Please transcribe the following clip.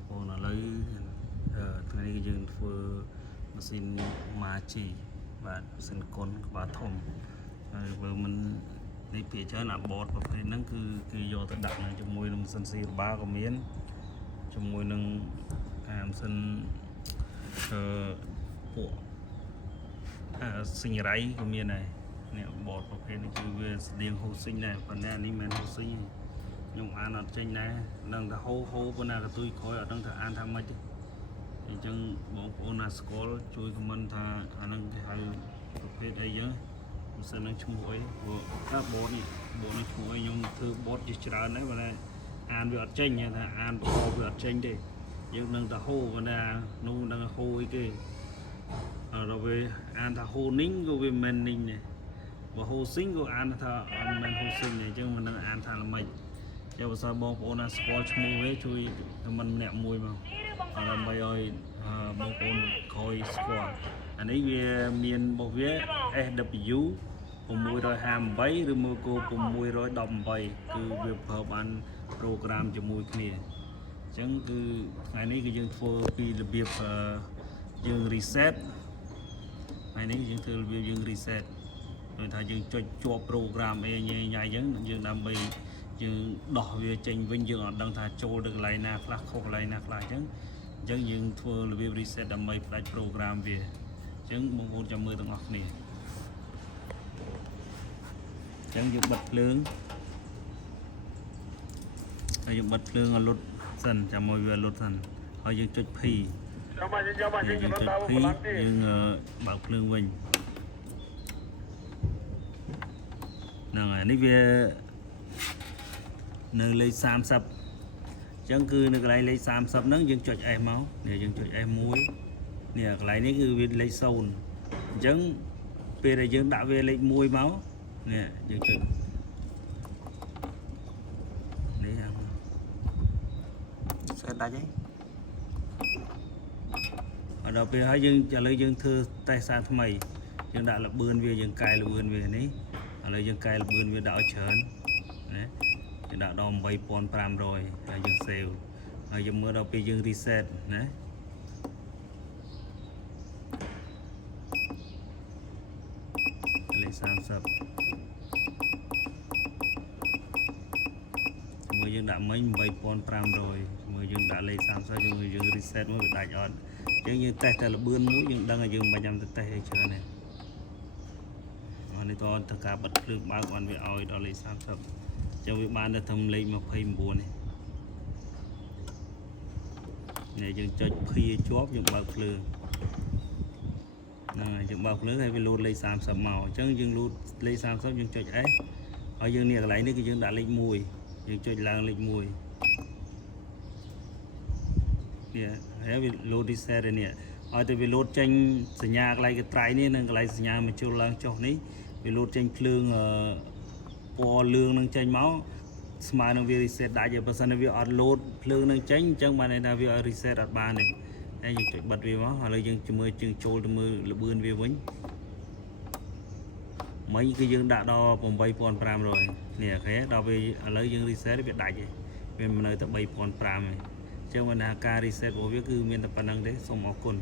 បងប្អូនឥឡូវថ្ងៃនេះយើងធ្វើម៉ាស៊ីនម៉ាជីបាទម៉ាស៊ីនកុនក្បាលធំហើយបើមិននេះពីច្រើនអាបតប្រភេទហ្នឹងគឺគេយកទៅដាក់នៅជាមួយនឹងម៉ាស៊ីនស៊ីរបាក៏មានជាមួយនឹងម៉ាស៊ីនពួកសិញរៃក៏មានដែរនេះបតប្រភេទនេះគឺវាស្តៀងហូសិញដែរប៉ុន្តែនេះមិនមែនហូសិញទេខ្ញុំអានអត់ចេញដែរនឹងថាហូប៉ុន្តែកតុយក្រោយអត់ដឹងថាអានថាម៉េចទេអញ្ចឹងបងប្អូនណាស្គាល់ជួយខមមិនថាអានឹងគេហៅប្រភេទអីចឹងមិនសិននឹងឈ្មោះអីព្រោះថាបតនេះឈ្មោះអីខ្ញុំធ្វើបតជាច្រើនដែរប៉ុន្តែអានវាអត់ចេញថាអានខវាអត់ចេញទេយើងនឹងថាហូប៉ុន្តែនោះនឹងហូអីគេដល់ពេលអានថាហូនីងក៏វាមិននីងដែរបើហូស៊ីងក៏អានថាអត់មែនហូស៊ីងទេអញ្ចឹងមិនដឹងអានថាល្មិចយកភាសាបងប្អូនណាស្គាល់ឈ្មោះវាជួយខមមិនម្នាក់មួយមកដើម្បីឲ្យបងប្អូនក្រោយស្គាល់អានេះវាមានរបស់វា SW 658ឬមួយក៏618គឺវាប្រើបានប្រូក្រាមជាមួយគ្នាអញ្ចឹងគឺថ្ងៃនេះគឺយើងធ្វើពីរបៀបយើង reset ថ្ងៃនេះយើងធ្វើរបៀបយើង reset ដោយថាយើងចុចជាប់ប្រូក្រាមអីញ៉ៃអញ្ចឹងយើងដើម្បីយើងដោះវាចេញវិញយើងអត់ដឹងថាចូលទៅកន្លែងណាខ្លះខុសកន្លែងណាខ្លះអញ្ចឹងយើងធ្វើរបៀប reset ដើម្បីផ្ដាច់ប្រូក្រាមវាអញ្ចឹងបងប្អូនចាំមើលទាំងអស់គ្នាអញ្ចឹងយើងបិទភ្លើងហើយយើងបិទភ្លើងឲ្យលុតសិនចាំឲ្យវាលុតសិនហើយយើងចុច P យើងចុច P យើងបើកភ្លើងវិញហ្នឹងហើយនេះវានៅលេខ30អញ្ចឹងគឺនៅកន្លែងលេខ30ហ្នឹងយើងចុច S មកនេះយើងចុច S1 នេះកន្លែងនេះគឺវាលេខ0អញ្ចឹងពេលដែលយើងដាក់វាលេខ1មកនេះយើងចុចនេះសេតដាច់ហើយដល់ពេលហើយយើងឥឡូវយើងធ្វើតេស្តសារថ្មីយើងដាក់លបឿនវាយើងកែលបឿនវានេះឥឡូវយើងកែលបឿនវាដាក់ឲ្យច្រើនណាយើងដាក់ដល់ 8500 ហើយយើង save ហើយយើងមើលដល់ពេលយើង reset ណាលេខ30មើលយើងដាក់មិញ 8500មើលយើងដាក់លេខ30យើង reset មកវាដាច់អត់យើងតេស្តតែលបឿនមួយយើងដឹងថាយើងមិនចាំទៅតេស្តអីច្រើនទេនេះតើតើការបិទភ្លើងបើកបានវាឲ្យដល់លេខ30ចឹងវាបានទៅត្រឹមលេខ29នេះយើងចុចភីជាប់យើងបើកភ្លើងហ្នឹងហើយយើងបើកភ្លើងហើយវាលោតលេខ30មកអញ្ចឹងយើងលោតលេខ30យើងចុច S ហើយយើងនេះកន្លែងនេះគឺយើងដាក់លេខ1យើងចុចឡើងលេខ1នេះហើយវាលោត reset នេះឲ្យទៅវាលោតចេញសញ្ញាកន្លែងកត្រៃនេះនិងកន្លែងសញ្ញាបញ្ចូលឡើងចុះនេះវាលោតចេញភ្លើងពណ៌លឿងនឹងចេញមកស្មើនឹងវា reset ដាច់ហើយបើសិនវាអត់លោតភ្លើងនឹងចេញអញ្ចឹងបានន័យថាវា reset អត់បានទេហើយយើងចុចបិទវាមកឥឡូវយើងមើលជើងចូលទៅមើលលបឿនវាវិញមិញគឺយើងដាក់ដល់ 8500 នេះអូខេដល់ពេលឥឡូវយើង reset វាដាច់ហើយវានៅតែ 3500 ទេអញ្ចឹងបានថាការ reset របស់វាគឺមានតែប៉ុណ្្នឹងទេសូមអរគុណ